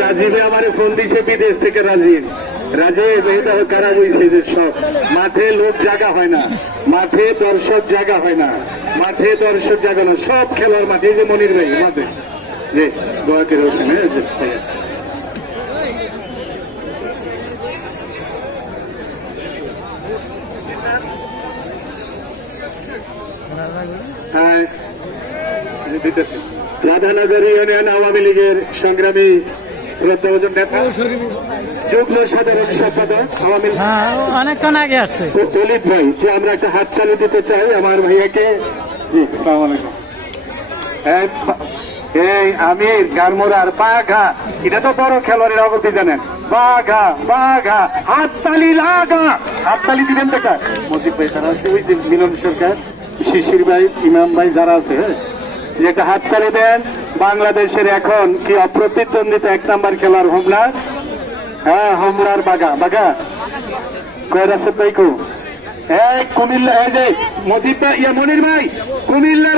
রাজীবে আমার ফোন দিছে, বিদেশ থেকে রাজীব। রাজীব এটা খারাপ হয়েছে যে সব? মাঠে লোক জায়গা হয় না। মাঠে দর্শক জায়গা হয় না। মাঠে দর্শক জায়গা না। সব খেলার মাঠে যে মনির ভাই মাঠে। যে গোয়াকে রোশন হ্যাঁ হ্যাঁ। রাধানগর ইউনিয়ন আওয়ামী লীগের সংগ্রামী শ্রদ্ধাভাজন নেতা যুগ্ম সাধারণ সম্পাদক আওয়ামী হ্যাঁ অনেকক্ষণ আগে আসছে। দলিত ভাই যে আমরা একটা হাত চালু দিতে চাই আমার ভাইয়াকে। জি এই বা- এই আমির গারমোরার বাঘা। এটা তো বড় খেলোয়াড়ের অবধি জানেন। বাঘা বাঘা হাততালি লাগা। হাততালি দিবেন তো কার? মজিব ভাই তারা ওই যে মিলন সরকার। শিশির ভাই, ইমাম ভাই যারা আছে হ্যাঁ? যে একটা হাততালি দেন, বাংলাদেশের এখন কি অপ্রতিদ্বন্দ্বিতা এক নাম্বার খেলার হোমলার হ্যাঁ হোমলার বাঘা বাঘা কয়ের আছে ভাই কুমিল্লা ভাই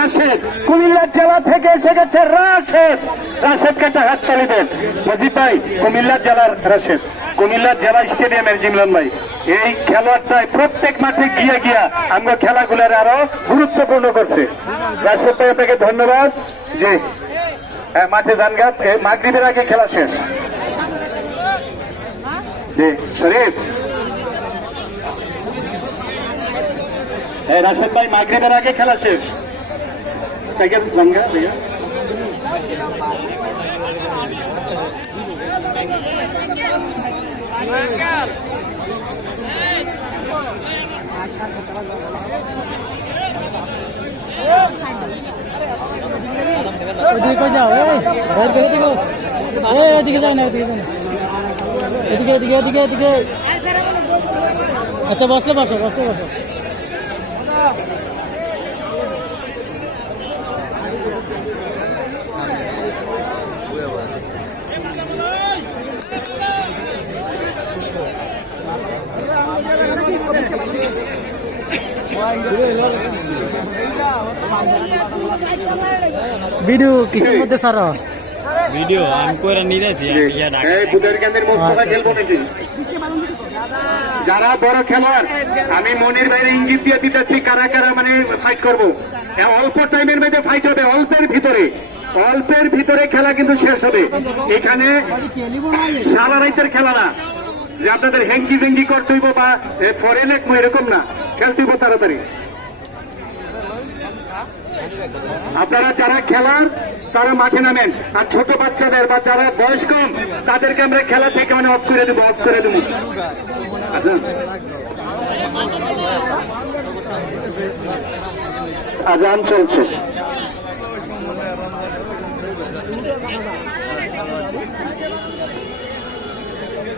রাশেদ, কুমিল্লার জেলা থেকে রাশেদ। রাশেদকে একটা হাত তালি দেন। মজিদ ভাই, কুমিল্লার জেলার রাশেদ। কুমিল্লার জেলা স্টেডিয়ামের জিমলন ভাই। এই খেলোয়াড়টাই প্রত্যেক মাঠে গিয়ে গিয়া আমরা খেলাগুলোর আরও গুরুত্বপূর্ণ করছে। রাশেদ ভাই আপনাকে ধন্যবাদ। যে হ্যাঁ, মাঠে যান গা। মাগরীবের আগে খেলা শেষ। জি শরীফ। এই রাশেদ ভাই মাগরীবের আগে খেলা শেষ। তাকে গঙ্গা ওদিকে যাও থেকে দেখো এই ওদিকে যাও না ওদিকে যাও এদিকে এদিকে এদিকে এদিকে। আচ্ছা বসলে, বসো বসলে, বসো। ভিডিও কিসের মধ্যে সারো ভিডিও আমি কইরা নিতেছি আমি এই বুধের কেন্দ্রের মোস্তফা খেলব নাকি? যারা বড় খেলোয়াড় আমি মনির বাইরে ইঙ্গিত দিয়ে দিতেছি কারা কারা মানে ফাইট করব। অল্প টাইমের মধ্যে ফাইট হবে অল্পের ভিতরে। অল্পের ভিতরে খেলা কিন্তু শেষ হবে। এখানে সারা রাইতের খেলা না। যে আপনাদের হ্যাঙ্কি ভেঙ্গি করতে হইব বা ফরেন এক এরকম না। খেলতে হইব তাড়াতাড়ি। আপনারা যারা খেলার, তারা মাঠে নামেন। আর ছোট বাচ্চাদের বা যারা বয়স কম তাদেরকে আমরা খেলা থেকে মানে অফ করে দেবো অফ করে দেবো। আচ্ছা। আজান চলছে।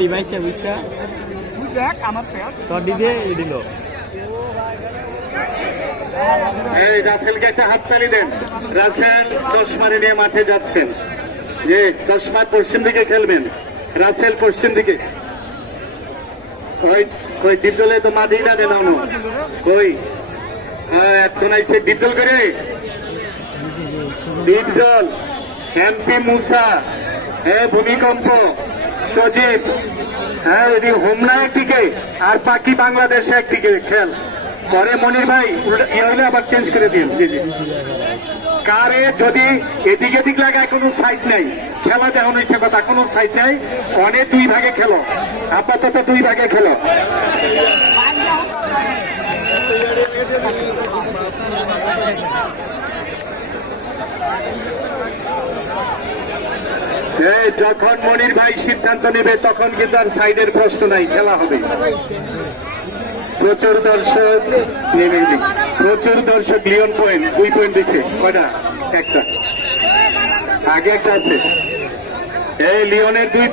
রে ভাই চা বুঝছা তোর দিদি দিল এই রাসেলকে একটা হাততালি দেন। রাসেল, চশমারে নিয়ে মাঠে যাচ্ছেন। যে চশমা পশ্চিম দিকে খেলবেন। রাসেল পশ্চিম দিকে ডিপজলে তো মাঠেই না দেন কই এখন আইসে ডিপজল করে? ডিপজল এমপি মুসা হ্যাঁ ভূমিকম্প, সজীব হ্যাঁ এদিকে হোমনা একদিকে আর বাকি বাংলাদেশ একদিকে খেল। পরে মনির ভাই ইয়ে হলে আবার চেঞ্জ করে দিন কারে যদি এদিক এদিক লাগায় কোনো সাইড নাই, খেলা দেখানো হয়েছে কথা কোনো সাইড নাই অনেক দুই ভাগে খেলো। আপাতত দুই ভাগে খেলো এই যখন মনির ভাই সিদ্ধান্ত নেবে, তখন কিন্তু আর সাইডের প্রশ্ন নাই, খেলা হবে প্রচুর দর্শক নেমে। প্রচুর দর্শক লিওন পয়েন্ট দুই পয়েন্ট দিচ্ছে কয়টা একটা আগে একটা আছে এই লিওনের দুই।